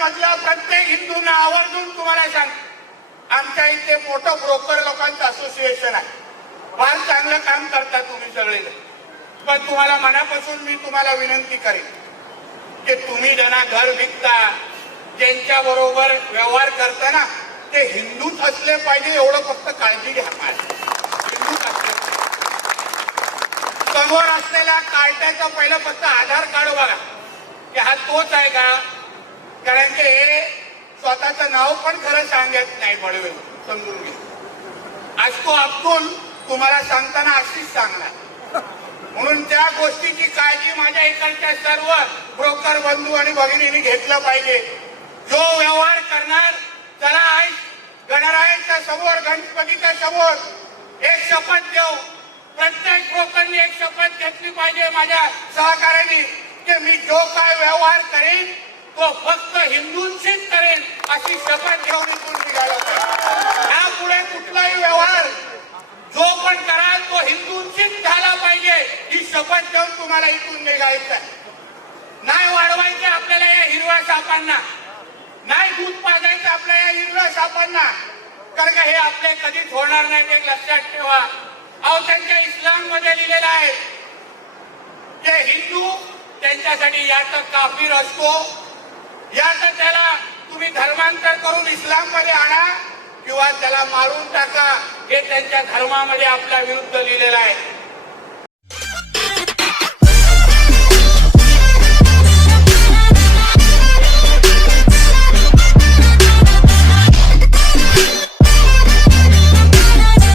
मधल्या प्रत्येक हिंदूंना आवर्जून तुम्हाला सांग आमच्या इथे मोठं ब्रोकर लोकांचं असोसिएशन आहे. फार चांगलं काम करता तुम्ही सगळे पण तुम्हाला मनापासून मी तुम्हाला विनंती करेन की तुम्ही ज्यांना घर विकता ज्यांच्या बरोबर व्यवहार करताना ते हिंदूच असले पाहिजे एवढं फक्त काळजी घ्या हिंदूच असले समोर असलेल्या कार्टाचं पहिलं फक्त आधार कार्ड बघा की हा तोच आहे का? कारण की हे स्वतःचं नाव पण खरं सांगत नाही बळवे समजून घे. आज तो आपण तुम्हाला सांगताना अशीच सांगणार. म्हणून त्या गोष्टीची काळजी माझ्या इकडच्या सर्व ब्रोकर बंधू आणि भगिनींनी घेतलं पाहिजे. जो व्यवहार करणार त्याला आज गणरायांच्या समोर गणपतीच्या समोर एक शपथ देऊ. प्रत्येक ब्रोकरनी एक शपथ घेतली पाहिजे माझ्या सहकार्याने की मी जो काय व्यवहार करेन तो फक्त हिंदूंशीच करेन अशी शपथ घेऊन इथून निघाला. पाहिजे यापुढे कुठलाही व्यवहार जो पण कराल तो हिंदूंशीच झाला पाहिजे ही शपथ घेऊन तुम्हाला इथून निघायचं नाही वाढवायचे आपल्याला या हिरव्या सापांना. नाही दूध पाजायचं आपल्या या हिरव्या सापांना. कारण का हे आपले कधीच होणार नाही ते लक्षात ठेवा. अहो त्यांच्या इस्लाममध्ये लिहिलेलं आहे. ते हिंदू त्यांच्यासाठी याचा काफीर असतो. या त्याला तुम्ही धर्मांतर करून इस्लाममध्ये आणा किंवा त्याला मारून टाका हे त्यांच्या धर्मामध्ये आपल्या विरुद्ध लिहिलेलं